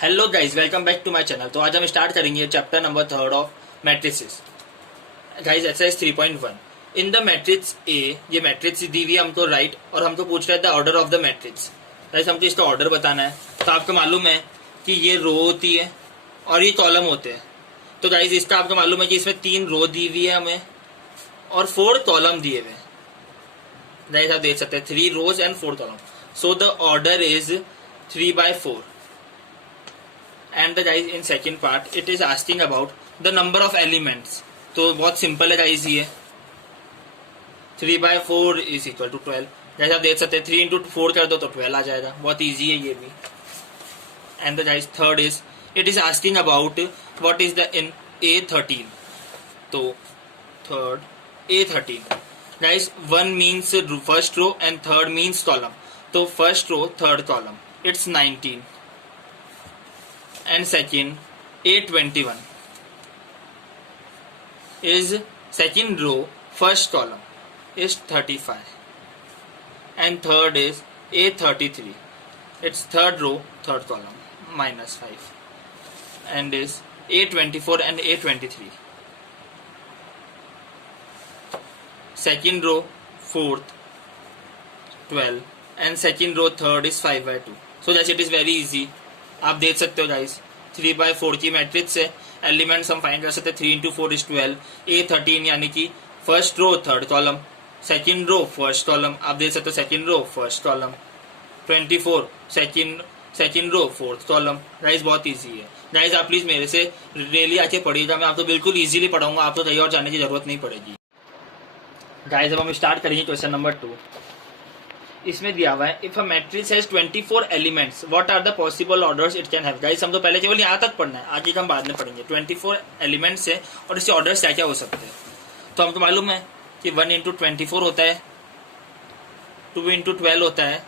Hello guys, welcome back to my channel. तो आज हम स्टार्ट करेंगे chapter number 3 of matrices. Guys exercise 3.1 in the matrix A. ये matrix दी हुई है हमको राइट, और हमको पूछ रहा है the order of the matrix. Guys हमको इसका ऑर्डर बताना है। तो आपको मालूम है कि ये रो होती है और ये कॉलम होते हैं। तो गाइज इसका आपको मालूम है कि इसमें 3 रो दी हुई है हमें और 4 कॉलम दिए हुए। गाइज आप देख सकते हैं 3 rows and 4 column. So the order is 3/4. And the guys in second part it is asking about the number of elements. तो बहुत सिंपल है गाइज, ये 3/4 इज इक्वल टू 12। जैसे आप देख सकते हैं 3 into 4 कर दो तो 12 आ जाएगा। बहुत इजी है ये भी। And the guys third is it is asking about what is the in A13। तो third A13 guys 1 means first row and third means column. तो first row third column it's 19 and second A21 is second row first column is 35 and third is A33, it's third row third column -5 and is A24 and A23 second row fourth 12 and second row third is 5/2. so that it is very easy. आप देख सकते हो guys 3/4 की matrix है। Elements हम find कर सकते हैं। 3 into 4 is 12। A13 यानी कि first row third column, second row first column, आप देख सकते हो second row first column. 24 second row fourth column. Guys बहुत इजी है। गाइस आप प्लीज मेरे से रियली आके पढ़िएगा। मैं आपको बिल्कुल इजीली पढ़ाऊंगा, आपको कहीं और जाने की जरूरत नहीं पड़ेगी। गाइस अब हम स्टार्ट करेंगे क्वेश्चन नंबर 2। इसमें दिया हुआ है if a matrix has 24 elements what are the possible orders it can have. Guys हम तो पहले केवल यहाँ तक पढ़ना है, आगे हम बाद में पढ़ेंगे। 24 एलिमेंट्स है और इसके ऑर्डर्स क्या क्या हो सकते हैं। तो हमको मालूम है कि 1 into 24 होता है, 2 into 12 होता है,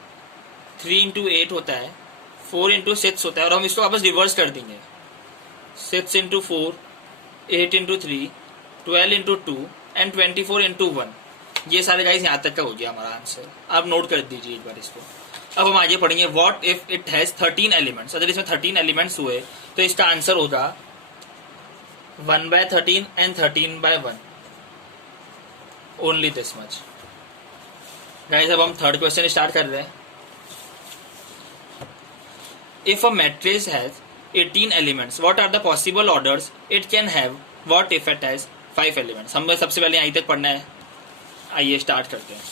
3 into 8 होता है, 4 into 6 होता है। और हम इसको वापस रिवर्स कर देंगे। 6 into 4, 8 into 3, 12 into 2 and 24 into 1। ये सारे गाइस यहाँ तक का हो गया हमारा आंसर। आप नोट कर दीजिए एक बार इसको। अब हम आगे पढ़ेंगे what if it has 13 elements. अगर इसमें 13 एलिमेंट्स हुए तो इसका आंसर होगा 1/13 and 13/1, only this much. Guys अब हम थर्ड क्वेश्चन स्टार्ट कर रहे हैं। If a matrix has 18 elements what are the possible orders it can have what if it has 5 elements. हमें सबसे पहले यहीं तक पढ़ना है। आइए स्टार्ट करते हैं।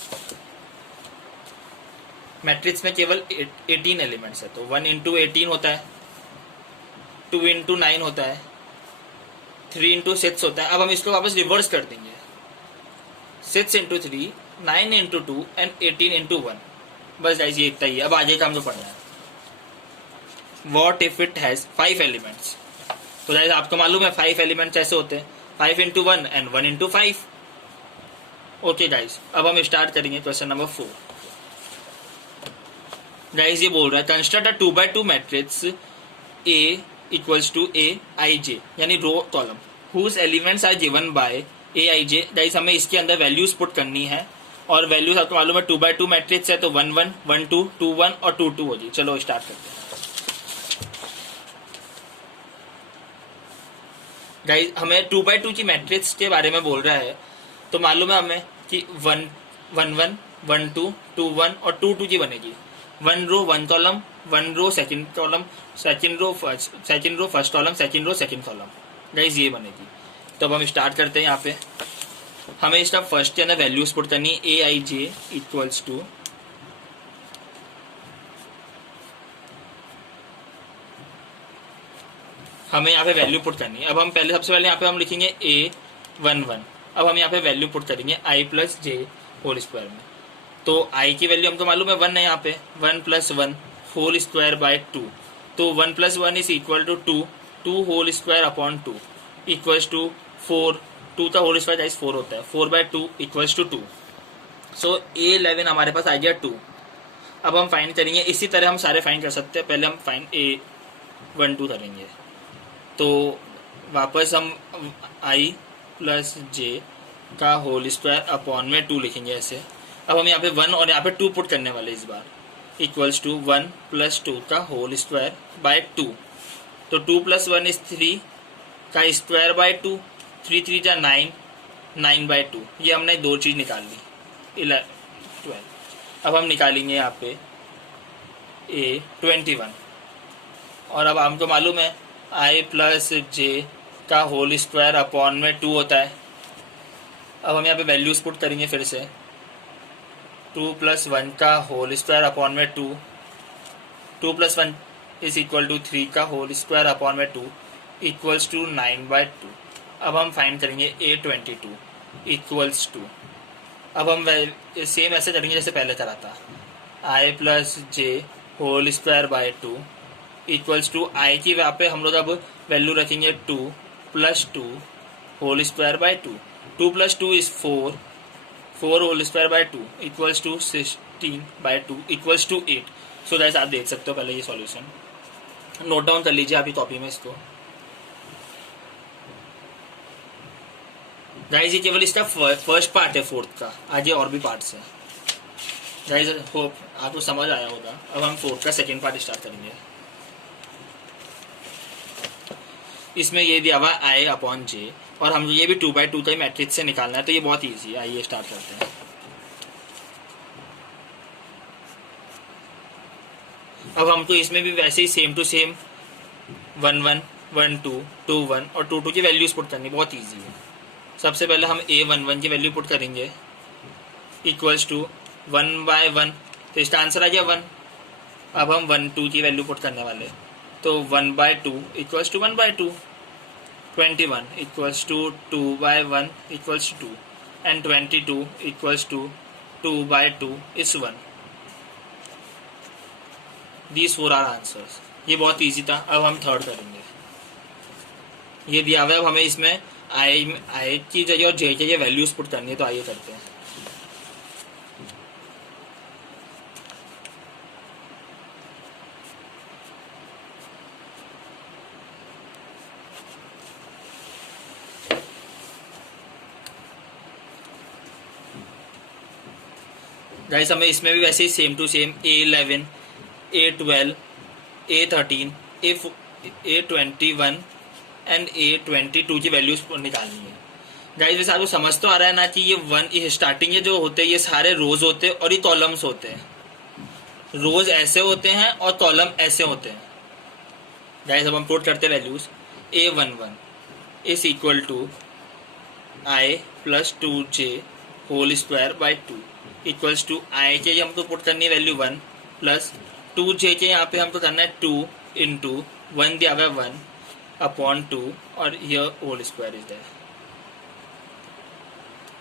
मैट्रिक्स में केवल 18 एलिमेंट्स है। तो 1 into 18 होता है, 2 into 9 होता है, 3 into 6 होता है। अब हम इसको वापस रिवर्स कर देंगे। 6 into 3, 9 into 2 एंड 18 into 1। बस गाइस ये इतना ही है। अब आगे का हमको पढ़ना है what if it has 5 elements. तो गाइस आपको मालूम है 5 एलिमेंट्स ऐसे होते हैं, 5 into 1 and 1 into 5। Okay guys अब हम स्टार्ट करेंगे क्वेश्चन नंबर 4। गाइस ये बोल रहा है construct a 2/2 matrix A equals to Aij यानी row column whose elements are given by Aij। Guys हमें इसके अंदर वैल्यूज पुट करनी है और वैल्यूज आपको मालूम है 2/2 मैट्रिक्स है तो 1 1 1 2 2 1 और 2 2 होगी। चलो स्टार्ट करते हैं। गाइस हमें 2/2 की मैट्रिक्स के बारे में बोल रहा है तो मालूम है हमें कि 1 1 1 1 2 2 1 और 2 2 की बनेगी। 1 row 1 column, 1 row second column, second row first column, second row second column. Guys ये बनेगी। तो अब हम स्टार्ट करते हैं। यहाँ पे हमें इसका फर्स्ट के अंदर वैल्यूज पुट करनी है। Aij इक्वल्स टू हमें यहाँ पे वैल्यू पुट करनी है। अब हम पहले सबसे पहले यहाँ पे हम लिखेंगे A11। अब हम यहाँ पे वैल्यू पुट करेंगे I + j होल स्क्वायर में। तो I की वैल्यू हमको मालूम है 1 है। यहाँ पे 1 + 1 होल स्क्वायर बाय 2। तो 1 + 1 is equal to 2, 2 whole square upon 2 equals to 4। 2 का होल स्क्वायर गाइस 4 होता है। 4/2 इक्वल्स टू 2। सो A11 हमारे पास आ गया 2। अब हम फाइंड करेंगे। इसी तरह हम सारे फाइंड कर सकते हैं। पहले हम फाइंड A12 करेंगे। तो वापस हम I + j का होल स्क्वायर अपॉन में 2 लिखेंगे ऐसे। अब हम यहाँ पे 1 और यहाँ पे 2 पुट करने वाले इस बार। इक्वल्स टू 1 + 2 का होल स्क्वायर बाय 2। तो 2 + 1 इज 3 का स्क्वायर बाय 2, 3 3 जा 9, 9 बाय 2। ये हमने दो चीज़ निकाल ली 11 12। अब हम निकालेंगे यहाँ पे A21। और अब हमको मालूम है I + J का होल स्क्वायर अपॉन में 2 होता है। अब हम यहाँ पे वैल्यूज पुट करेंगे फिर से। 2 + 1 का होल स्क्वायर अपॉन में 2, 2 + 1 इज इक्वल टू 3 का होल स्क्वायर अपॉन में 2 इक्वल्स टू 9 बाय 2। अब हम फाइंड करेंगे A22 इक्वल्स टू, अब हम सेम ऐसे करेंगे जैसे पहले करा था। I + J whole square by 2 equals to I की वहाँ पे हम लोग अब वैल्यू रखेंगे 2 + 2 whole square by 2। 2 + 2 is 4, 4 whole square by 2 equals to 16 by 2 equals to 8। So guys आप देख सकते हो पहले ये सॉल्यूशन नोट डाउन कर लीजिए आपकी कॉपी में इसको। गाइस ये केवल इसका फर्स्ट पार्ट है फोर्थ का, आगे और भी पार्ट्स हैं। गाइस होप आपको समझ आया होगा। अब हम फोर्थ का सेकेंड पार्ट स्टार्ट करेंगे। इसमें ये दिया हुआ I अपॉन J और हम ये भी 2/2 का ही मैट्रिक्स से निकालना है, तो ये बहुत ईजी है। आइए स्टार्ट करते हैं। अब हमको इसमें भी वैसे ही सेम टू सेम 1 1 1 2 2 1 और 2 2 की वैल्यूज पुट करनी, बहुत ईजी है। सबसे पहले हम A11 की वैल्यू पुट करेंगे इक्वल्स टू 1/1, तो इसका आंसर आ गया 1। अब हम 1 2 की वैल्यू पुट करने वाले, तो 1/2 equals to 1/2। 21 equals to 2/1 equals 2 and 22 equals to 2/2 is 1। These 4 are answers. ये बहुत इजी था। अब हम थर्ड करेंगे। ये दिया हुआ है, अब हमें इसमें I की जगह और J की जगह वैल्यूज पुट करनी है, तो आइए करते हैं। गाइस हमें इसमें भी वैसे ही same to same A11 A12 A13 A21 and A22 की वैल्यूज निकालनी है। गाइस वैसे आपको समझ तो आ रहा है ना कि ये 1 स्टार्टिंग ये जो होते हैं ये सारे रोज होते हैं और ये कॉलम्स होते हैं। रोज ऐसे होते हैं और कॉलम ऐसे होते हैं। गाइस अब हम पुट करते हैं values. A11 is equal to I + 2J whole square by 2 equals to I के हमको पुट करनी है वैल्यू 1 प्लस 2J के यहाँ पे हमको करना है 2 इंटू 1 दिया हुआ है 1 अपॉन 2 और here whole square is there.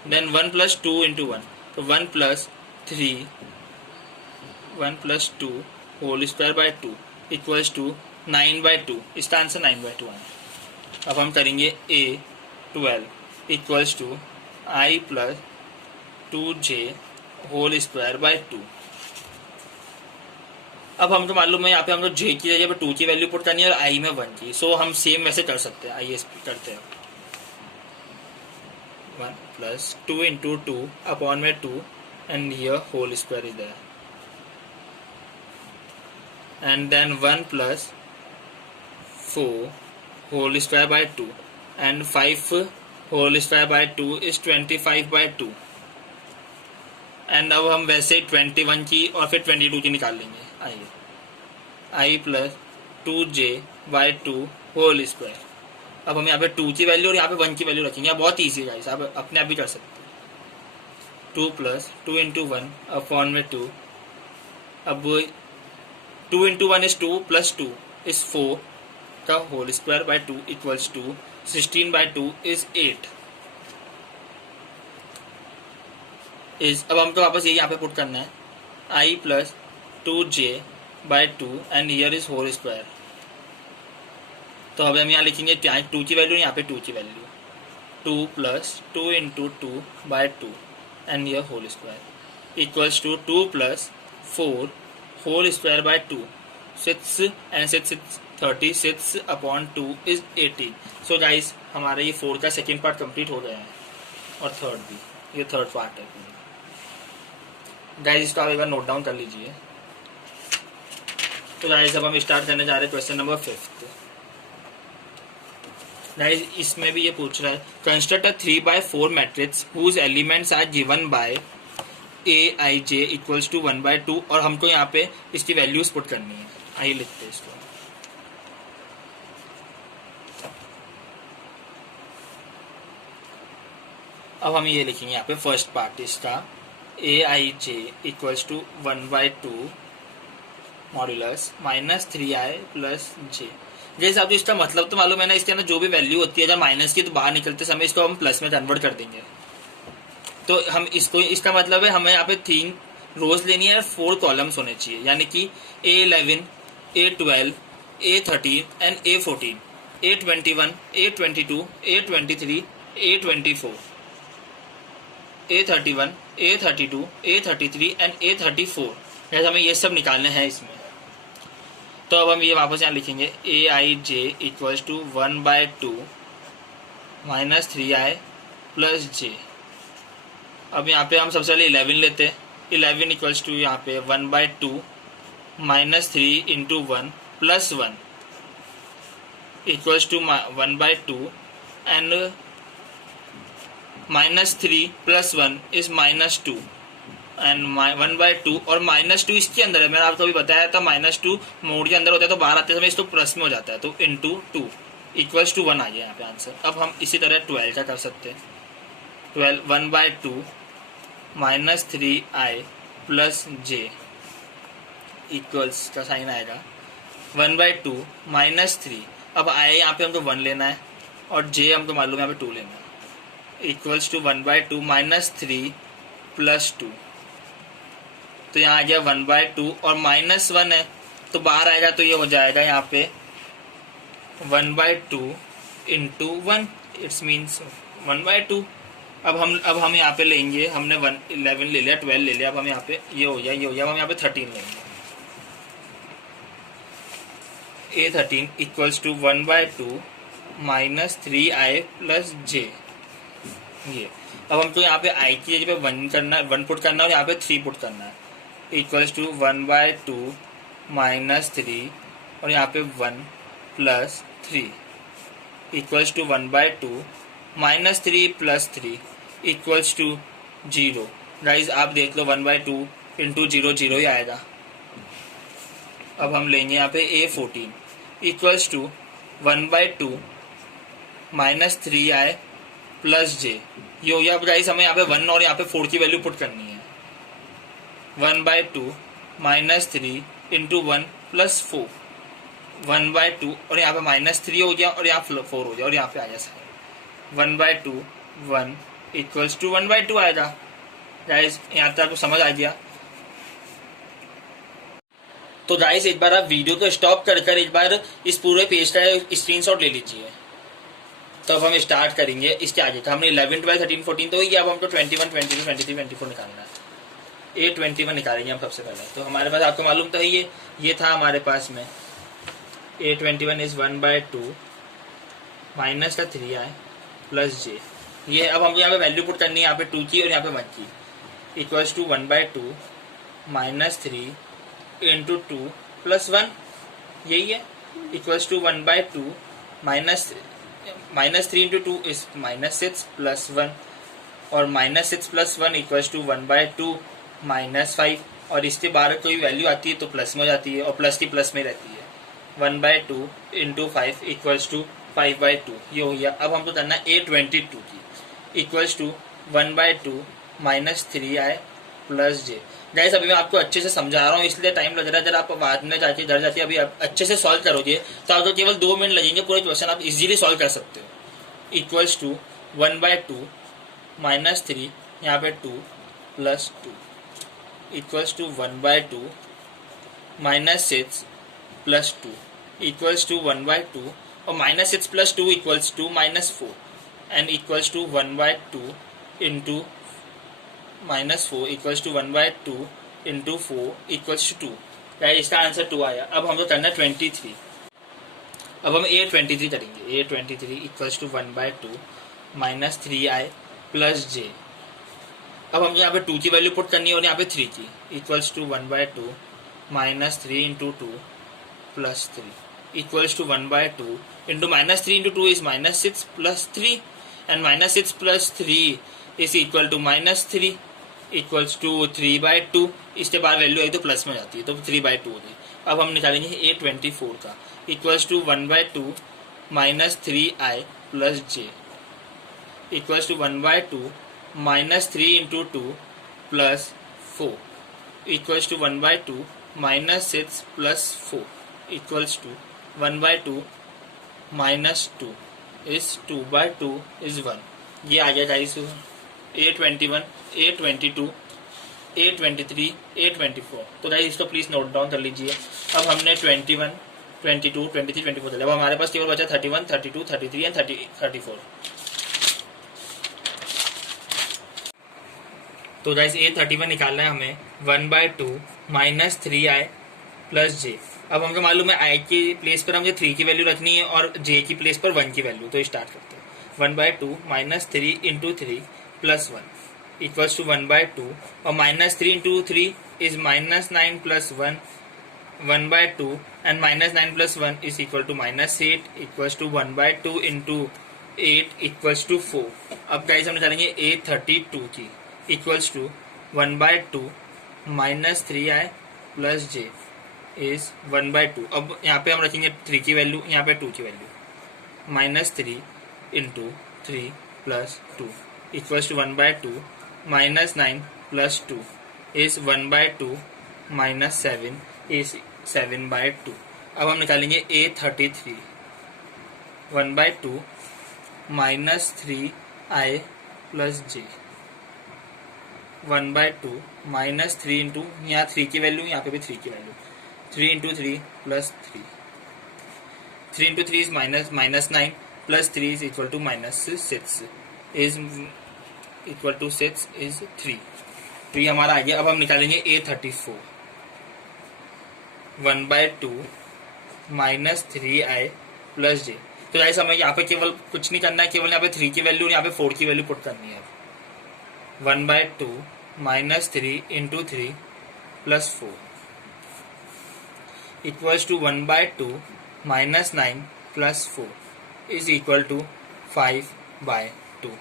Then 1 + 2 into 1, तो 1 + 3 1 + 2 whole square by 2 equals to 9/2। इसका आंसर 9/2 है। अब हम करेंगे A12 equals to I + 2J whole square by 2। अब हमको मालूम है यहाँ पे हमको J की जगह पे 2 की वैल्यू पुट करनी है और I में 1 की, सो हम सेम वैसे कर सकते हैं। आइए करते हैं। 1 + 2 इंटू 2 अपॉन में 2 and here whole square is there and then 1 + 4 whole square by 2 and 5 whole square by 2 is 25/2। And अब हम वैसे 21 की और फिर 22 की निकाल लेंगे। आइए I + 2J by 2 whole square. अब हम यहाँ पे 2 की वैल्यू और यहाँ पे 1 की वैल्यू रखेंगे। बहुत ईजी है, आप अपने आप भी कर सकते हैं। 2 + 2 इंटू 1 अपॉन में 2। अब 2 इंटू 1 इज 2 प्लस 2 इज 4 का whole square by 2 equals to 16/2 is 8 is. अब हमको वापस ये यहाँ पे पुट करना है I + 2J by 2 and here is whole square. तो अब हम यहाँ लिखेंगे 2 की वैल्यू, यहाँ पे 2 की value 2 + 2 into 2 by 2 and here whole square equals to 2 + 4 whole square by 2 6 and 6 36 upon 2 is 18। So guys हमारा ये 4 का सेकेंड पार्ट कंप्लीट हो गया है और थर्ड भी, ये थर्ड पार्ट है। गाइस इसको आप एक बार नोट डाउन कर लीजिए। तो गाइस अब हम स्टार्ट करने जा रहे हैं क्वेश्चन नंबर 5। गाइस इसमें भी ये पूछ रहा है construct a 3/4 matrix whose elements are given by aij equals to 1/2 और हमको यहाँ पे इसकी वैल्यूज पुट करनी है। आइए लिखते हैं इसको। अब हम ये लिखेंगे यहाँ पे फर्स्ट पार्ट इसका aij equals to 1/2 modulus -3i plus j। जैसे आपको इसका मतलब तो मालूम है ना, इसके अंदर जो भी वैल्यू होती है जब माइनस की तो बाहर निकलते समय इसको हम प्लस में कन्वर्ट कर देंगे। तो हम इसको, इसका मतलब है हमें यहाँ पे 3 रोज लेनी है और 4 कॉलम्स होने चाहिए, यानी कि A11, A12, A13 and A14, A21, A22, A23, A24, A31, A32, A33 and A34। जैसे हमें ये सब निकालने हैं इसमें। तो अब हम ये वापस यहाँ लिखेंगे aij equals to 1/2 -3i plus j। अब यहाँ पे हम सबसे पहले 11 लेते हैं। 11 इक्वल्स टू यहाँ पे 1/2 -3 into 1 plus 1 equals to 1/2 and -3 plus 1 is -2 and 1/2 और -2 इसके अंदर है। मैंने आपको अभी बताया था -2 मोड के अंदर होता है तो बाहर आते समय इसको प्लस में हो जाता है, तो इंटू 2 इक्वल्स टू 1 आ गया यहाँ पे आंसर। अब हम इसी तरह 12 का कर सकते हैं। 12 1/2 -3i प्लस j इक्वल्स का साइन आएगा 1/2 -3। अब आए यहाँ पे हमको 1 लेना है और j हमको मालूम है यहाँ पे 2 लेना है इक्वल्स टू 1/2 -3 प्लस 2। तो यहाँ आ गया 1/2 और -1 है तो बाहर आएगा तो ये हो जाएगा यहाँ पे 1/2 इंटू 1 इट्स मीन्स 1/2। अब हम यहाँ पे लेंगे, हमने 11 ले लिया, 12 ले लिया, अब हम यहाँ पे ये हो गया अब हम यहाँ पे 13 लेंगे। A13 equals to 1/2 -3i plus j। ये अब हमको यहाँ पे i की जगह पे 1 करना, 1 पुट करना है और यहाँ पे 3 पुट करना है इक्वल्स टू 1/2 -3 और यहाँ पे 1 plus 3 equals to 1/2 -3 plus 3 equals to 0। Guys आप देख लो 1/2 इंटू 0 0 ही आएगा। अब हम लेंगे यहाँ पे A14 equals to 1/2 -3i plus j। ये हो गया। अब गाइज हमें यहाँ पे 1 और यहाँ पे 4 की वैल्यू पुट करनी है। 1/2 -3 इंटू 1 प्लस 4 1/2 और यहाँ पे -3 हो गया और यहाँ 4 हो गया और यहाँ पे आ गया 1/2 1 इक्वल्स टू 1/2 आएगा। गाइस यहाँ तक आपको समझ आ गया। तो गाइस एक बार आप वीडियो को स्टॉप कर एक बार इस पूरे पेज का स्क्रीनशॉट ले लीजिए। तो अब हम स्टार्ट करेंगे इसके आगे का। हमने 11 12 13 14 तो हो गया। अब हमको 21 22 23 24 निकालना है। A21 निकालेंगे हम सबसे पहले। तो हमारे पास आपको मालूम था ये था हमारे पास में A21 इज 1/2 माइनस का 3i प्लस j। ये अब हमको यहाँ पे वैल्यू पुट करनी है, यहाँ पे 2 की और यहाँ पे 1 की इक्वल्स टू 1/2 -3 इंटू 2 प्लस 1 यही है equals to 1/2 -3 into 2 is -6 plus 1 और -6 प्लस 1 इक्वल्स टू 1/2 -5 और इसके बाहर कोई वैल्यू आती है तो प्लस में हो जाती है और प्लस की प्लस में रहती है। 1/2 इंटू 5 इक्वल्स टू 5/2 ये हो गया। अब हमको करना है A22 की equals to 1/2 -3i plus j। Guys अभी मैं आपको अच्छे से समझा रहा हूँ इसलिए टाइम लग रहा है। अगर आप बाद में जाके घर जाके अभी आप अच्छे से सॉल्व करोगे तो आपको केवल 2 मिनट लगेंगे, पूरे क्वेश्चन आप इजीली सॉल्व कर सकते हो। इक्वल्स टू 1/2 -3 यहाँ पे 2 plus 2 equals to 1/2 -6 plus 2 equals to 1/2 और -6 plus 2 equals to -4 and equals to 1/2 into -4 equals to 1/2 into 4 equals to 2। इसका आंसर 2 आया। अब हमको करना 23। अब हम A23 करेंगे। A23 equals to 1/2 -3i plus j। अब हमको यहाँ पे 2 की वैल्यू पुट करनी है और यहाँ पे 3 की equals to 1/2 -3 into 2 plus 3 equals to 1 by 2 into minus 3 into 2 is minus 6 plus 3 and minus 6 plus 3 is equal to minus 3 equals to 3 by 2. इसके बाद वैल्यू आई तो प्लस में जाती है तो 3 by 2 हो गई. अब हम निकालेंगे A24 का equals to 1 by 2 minus 3i plus j equals to 1 by 2 minus 3 into 2 plus 4 equals to 1 by 2 minus 6 plus 4 equals to 1 by 2 minus 2 is 2 by 2 is 1. ये आ गया guys A21, A22, A23, A24. तो guys इसको please note down कर लीजिए. अब हमने 21, 22, 23, 24 चले. अब हमारे पास केवल बचा 31, 32, 33 एंड 34. तो गाइस A31 निकालना है हमें 1 by 2 minus 3i plus j. अब हमको मालूम है i की प्लेस पर हमको 3 की वैल्यू रखनी है और j की प्लेस पर 1 की वैल्यू. तो स्टार्ट करते हैं. 1 by 2 minus 3 into 3 plus 1 equals to 1 by 2 और minus 3 into 3 is minus 9 plus 1 1 by 2 and minus 9 plus 1 is equal to minus 8 equals to 1 by 2 into 8 equals to 4. अब गाइस हम निकालेंगे A32 की equals to 1 by 2 minus 3i plus j is 1 by 2. अब यहाँ पे हम रखेंगे 3 की वैल्यू, यहाँ पे 2 की value. minus 3 into 3 plus 2 equals to 1 by 2 minus 9 plus 2 is 1 by 2 minus 7 is 7 by 2. अब हम निकालेंगे A33 1 by 2 minus 3i plus j 1 by 2 minus 3 into यहाँ 3 की वैल्यू, यहाँ पे भी 3 की value. 3 into 3 plus 3. 3 into 3 is minus 9 plus 3 is equal to minus 6 is equal to 6 is 3. तो ये हमारा आ गया. अब हम निकालेंगे A34 1 by 2 minus 3i plus j. तो ऐसा हमें यहाँ पे केवल कुछ नहीं करना है, केवल यहाँ पे 3 की वैल्यू और यहाँ पे 4 की वैल्यू पुट करनी है. 1 by 2 minus 3 into 3 plus 4 equals to 1 by 2 minus 9 plus 4 is equal to 5 by 2.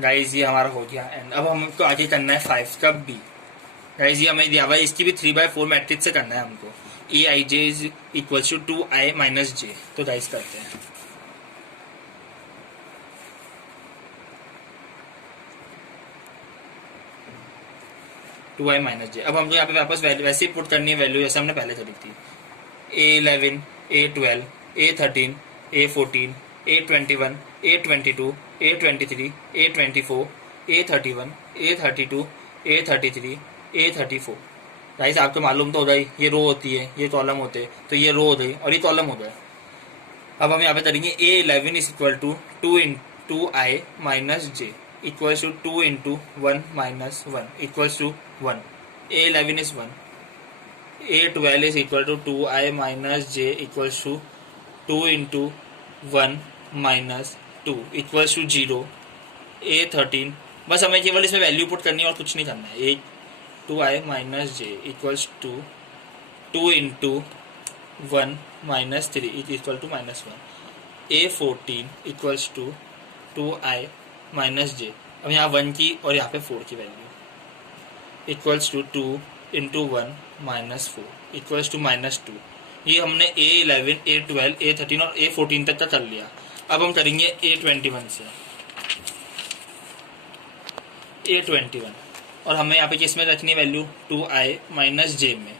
Guys ये हमारा हो गया. एंड अब हमको आगे करना है 5 का B. गाइज ये हमें दिया हुआ है, इसकी भी 3 by 4 मैट्रिक्स से करना है हमको. Aij is equals to 2i minus j. तो गाइज करते हैं. टू आई माइनस जे. अब हमको यहाँ पे वापस वैल्यू वैसे ही पुट करनी है वैल्यू जैसे हमने पहले करी थी. A11, A12, A13, A14, A21, A22, A23, A24, A31, A32, A33, A34. Guys आपको मालूम तो होगा ही, ये रो होती है, ये कॉलम होते हैं, तो ये रो हो गई और ये कॉलम हो गया. अब हम यहाँ पे करेंगे A11 is equal to 2 into I minus j equals to 2 into 1 minus 1 equals to 1. A11 is 1. A12 is equal to 2i minus j equals to 2 into 1 minus 2 equals to 0. A13 बस हमें केवल इसमें वैल्यू पुट करनी है और कुछ नहीं करना है. 2i minus j equals to 2 into 1 minus 3 is equal to minus 1. A14 equals to 2i minus j. अब यहाँ 1 की और यहाँ पे 4 की value equals to 2 into 1 minus 4 equals to minus 2. ये हमने A11, A12, A13 और A14 तक का कर लिया. अब हम करेंगे A21 से. A21 और हमें यहाँ पे किसमें रखनी वैल्यू 2i minus j में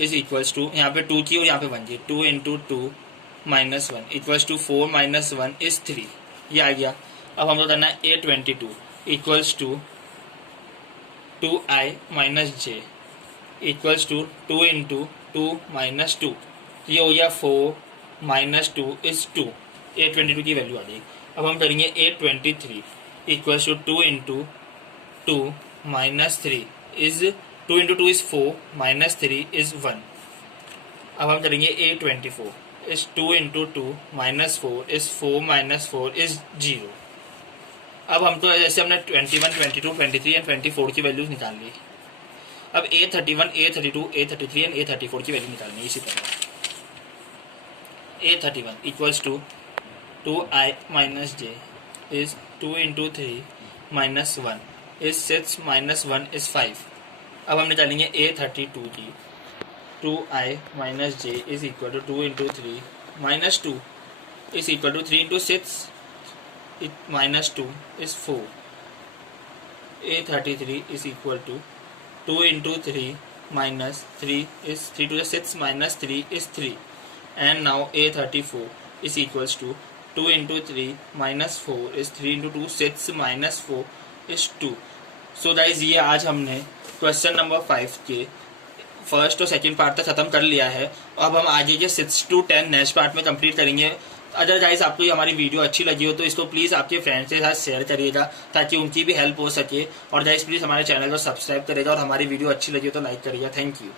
इज इक्वल्स टू यहाँ पे 2 की और यहाँ पे 1 की. 2 into 2 minus 1 equals to 4 minus 1 is 3. ये आ गया. अब हमको करना है A22 equals to 2i minus j equals to 2 into 2 minus 2. ये हो गया 4 minus 2 is 2. A22 की वैल्यू आ गई. अब हम करेंगे A23 equals to 2 into 2 minus 3 is 2 into 2 is 4 minus 3 is 1. अब हम करेंगे A24 is 2 into 2 minus 4 is 4 minus 4 is 0. अब हमको जैसे हमने 21, 22, 23 एंड 24 की वैल्यूज निकाल ली. अब A31, A32, A33 and A34 की वैल्यू निकालनी है इसी तरह. A31 equals to 2I minus j is 2 into 3 minus 1 is 6 minus 1 is 5. अब हम निकालेंगे A32 की 2I minus j is equal to 2 into 3 minus 2 is equal to 3 into 6 minus 2 is 4. A33 is equal to 2 into 3 minus 3 is 3 to the 6 minus 3 is 3. And now A34 is equals to 2 into 3 minus 4 is 3 into 2 6 minus 4 is 2. So guys, ये आज हमने question number 5 के first और second part तक खत्म कर लिया है. अब हम आगे के 6 to 10 नेक्स्ट पार्ट में कंप्लीट करेंगे. अगर गाइस आपको ये हमारी वीडियो अच्छी लगी हो तो इसको प्लीज़ आपके फ्रेंड्स के साथ शेयर करिएगा ताकि उनकी भी हेल्प हो सके. और गाइस प्लीज़ हमारे चैनल को सब्सक्राइब करिएगा और हमारी वीडियो अच्छी लगी हो तो लाइक करिएगा. Thank you.